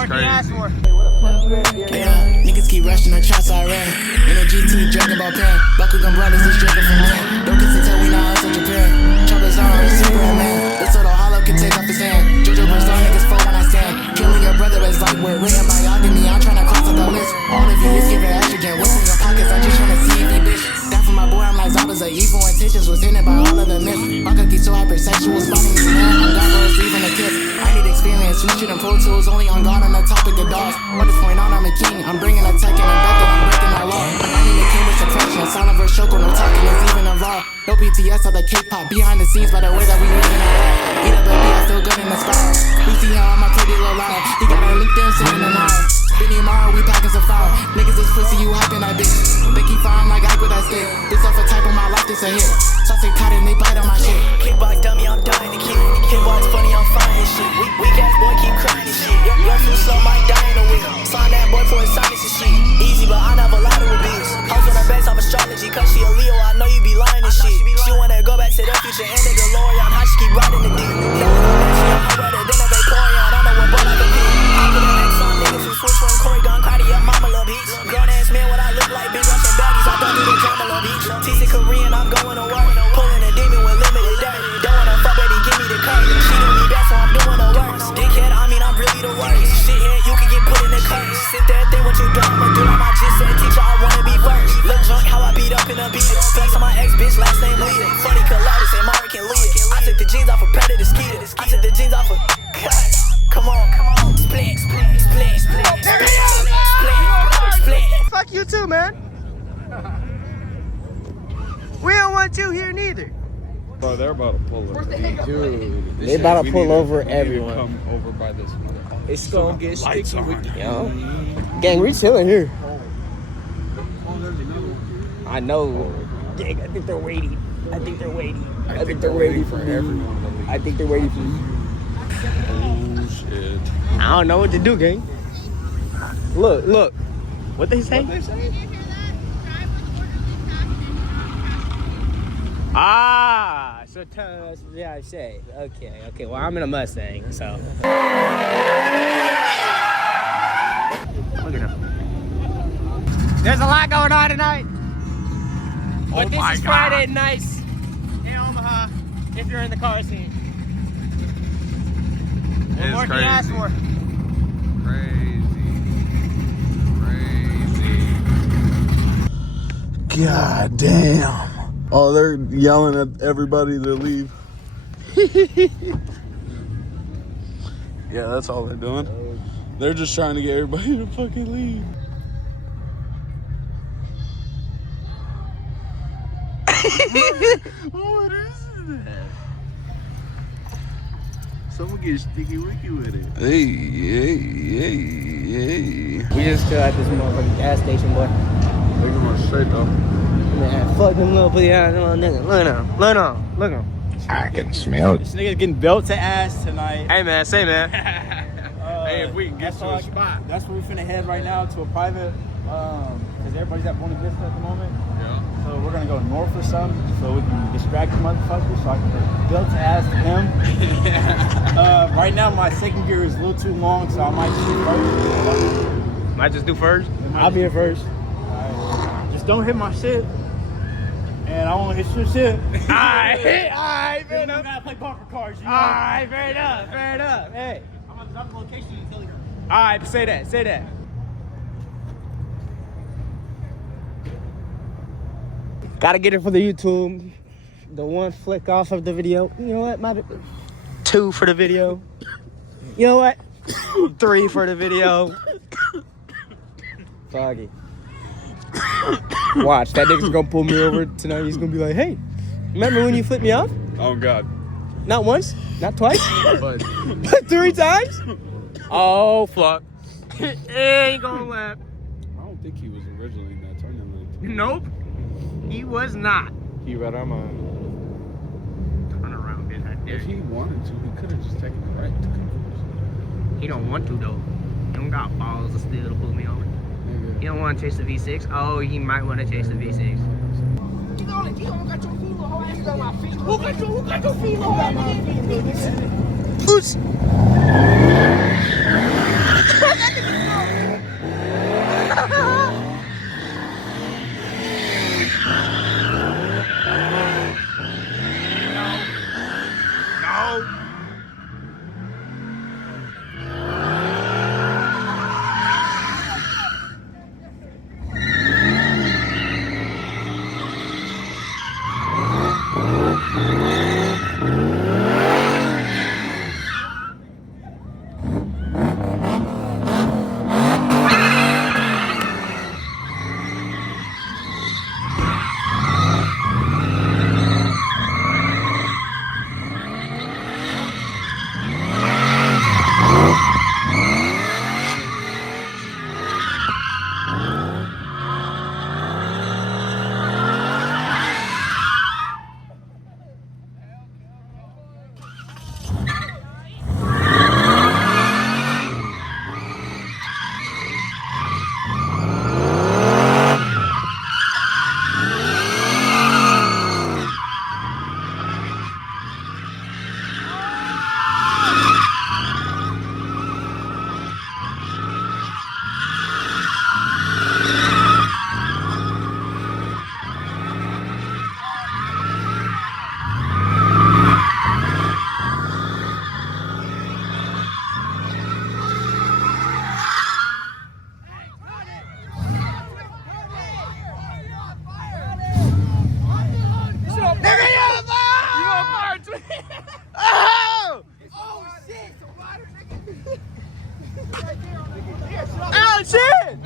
more can you ask for? Yeah, niggas keep rushing the shots I ran. In a GT, Dragon Ball pen. Bakugan brothers, this Dragon from man. Don't kiss and tell we not out to Japan. Choppers on, Superman. This little hollow can take off his hand. Jojo Brazil niggas full when I stand. Killing your brother is like we're written biogamy. I'm trying to cross out the list. All of you is giving estrogen. What's in your pockets? I'm just trying to see if you bitch. That for my boy, I'm like Zabas. Like evil intentions was in it by all of the myths. Baka keep so hypersexual, spawning me man. I'm God for leaving a kiss. I need experience. We shooting Pro Tools only on God on the topic of dogs. What is going on? I'm a king. I'm bringing a tech and a bet that I'm breaking our law. I need a king with suppression. Sound of a shoko, no talking is even involved. No BTS or the K-pop behind the scenes by the way that we live in our life. Eat up a beat, I feel good in the spot. We see how I'm a pretty little liar. He got a LinkedIn sitting in line. Benny Mara, we packing some fire. Niggas is pussy, you hyping that bitch. Think he fine like Ike with that stick. This off a type of my life, this a hit. Sauce and cotton, they bite on my shit. Kickbox dummy, I'm dying to kick. Kickbox funny, I'm fine and shit. Weak ass boy keep crying and shit. Your too slow, might die in the wheel. Sign that boy for his sinus and shit. Easy, but I never lie to a bitch. Hoes on her base off astrology, cause she a Leo. I know you be lying and shit. She wanna go back to the future and the DeLorean. How she keep riding the dick. Know what I'm she I'm better than a Vaporeon. I know what boy like a pig. I put an X on niggas who switch when Corey gun Cardi up mama love beats. Grown ass man, what I look like, big Russian baddies. I don't do the drama love beats. TC Korean, I'm going to work. Pulling a demon with limited dirt. Don't wanna fuck, baby, give me the curve. She do me bad, so I'm doing the worst. Dickhead, I mean, I'm really the worst. Shithead, you can get put in the curse. Sit there, think what you doing, I'ma do like my just said. Teacher, I wanna be first. Look drunk, how I beat up in a beater. Flex on my ex bitch, last name Leader. Funny collided, say Mari can lead it. I took the jeans off of Predator Skeeter. I took the jeans off of Come on, split, split, split, split, split, split. Fuck you too, man. We don't want you here neither. Bro, they're about to pull over. Dude, they about to pull over everyone. Come over by this motherfucker. It's gonna get sticky with the Yo. gang. We chilling here. I know. Gang, I think they're waiting. I think they're waiting. I think they're waiting for everyone. I think they're waiting for you. Oh shit! I don't know what to do, gang. Look, look. What they say? Ah, so tell us what I say. Okay. Well, I'm in a Mustang, so. Look at him. There's a lot going on tonight. But this is Friday nights in Omaha. If you're in the car scene. What more can you ask for? Crazy. God damn. Oh, they're yelling at everybody to leave. Yeah, that's all they're doing. They're just trying to get everybody to fucking leave. What is that? Someone get sticky wicky with it. Hey. We just chill at this motherfucking gas station, boy. Look at my shirt though. Man, fuck them little pussy ass little nigga. Look at him. I can smell it. This nigga's getting built to ass tonight. Hey man, say man. Hey, if we can get to a spot. That's where we're finna head right now, to a private, because everybody's at Buena Vista at the moment. Yeah. So we're gonna go north or something, so we can distract the motherfuckers, so I can get built to ass to him. Right now my second gear is a little too long, so I might just do first. Might just do first. I'll be here first. Alright. Just don't hit my shit. And I won't hit your shit. Alright, fair enough. We gotta play bumper cars, you know? Alright, fair enough. Hey. I'm gonna drop the location and tell you. Alright, say that. Gotta get it for the YouTube. The one flick off of the video. You know what? 2 for the video. You know what? 3 for the video. Foggy. Watch, that nigga's gonna pull me over tonight. He's gonna be like, hey, remember when you flipped me off? Oh God. Not once, not twice, But 3 times? Oh, fuck. Ain't gonna laugh. I don't think he was originally in that tournament. Nope. He was not. He read our mind. Turn around, bitch. I dare If he you. wanted to, he could have just taken the right to come. He don't want to though. He don't got balls of steel to pull me over. He don't want to chase the V6. Oh, he might want to chase the V6. You got your feet low, ass on my feet. Who got your feet low? shit!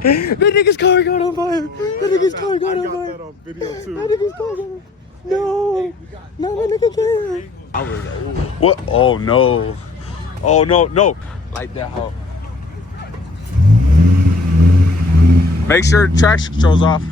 That nigga's car got on fire. That nigga's car got on I got fire. that on video That too. nigga's car got on fire. No. No, that nigga can't. What? Oh no. Oh no, no. Like that hoe. Make sure traction control's off.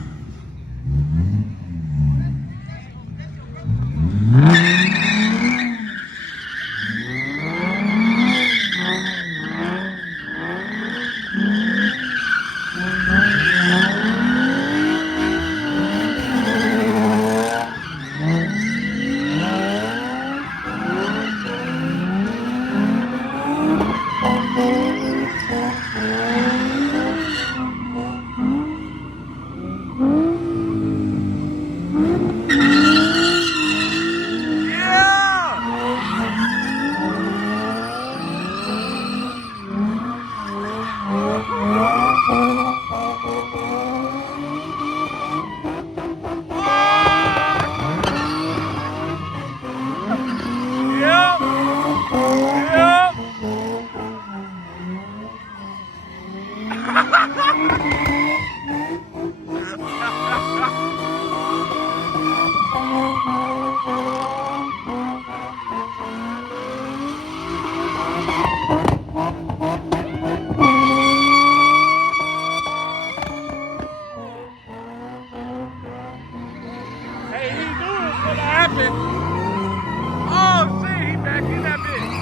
Hey, he knew it was gonna happen. Oh shit, he back in that bitch.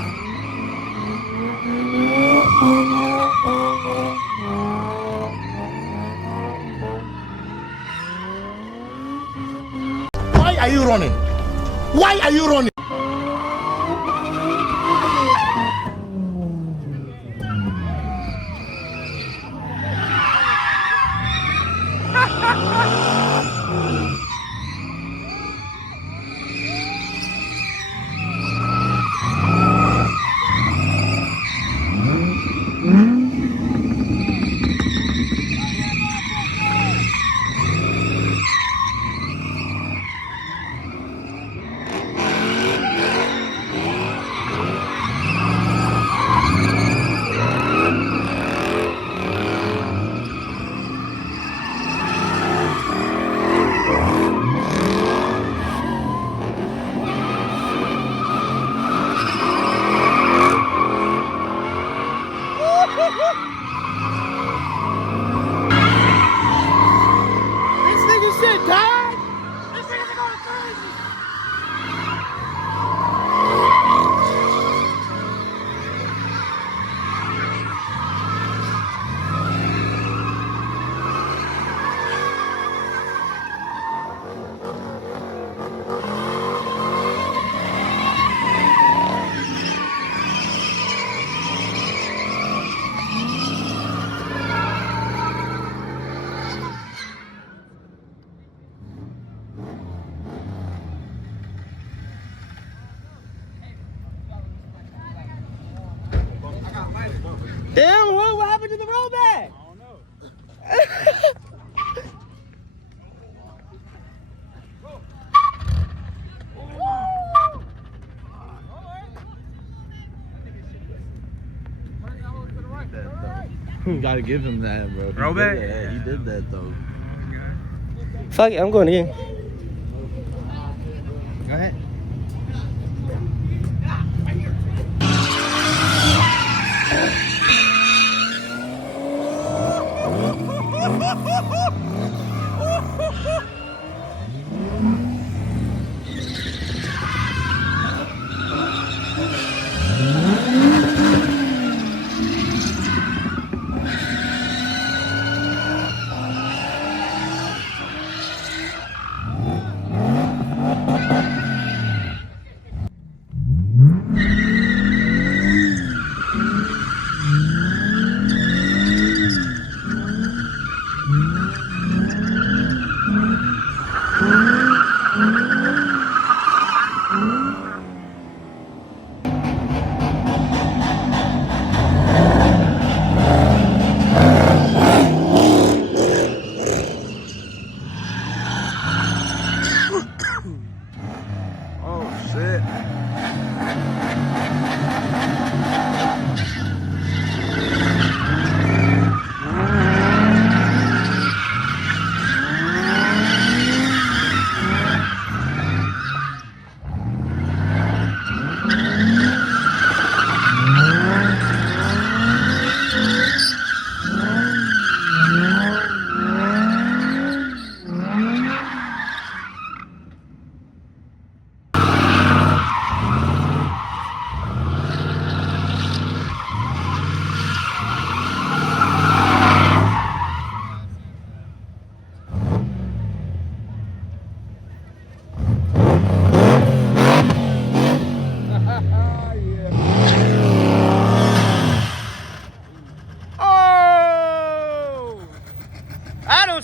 Why are you running? Why are you running? Damn, what happened to the rollback? I don't know. You gotta give him that, bro. Rollback? He did that though. Fuck it, I'm going again. Go ahead.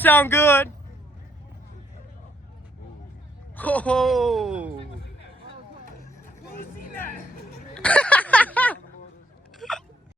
Don't sound good. Ho ho.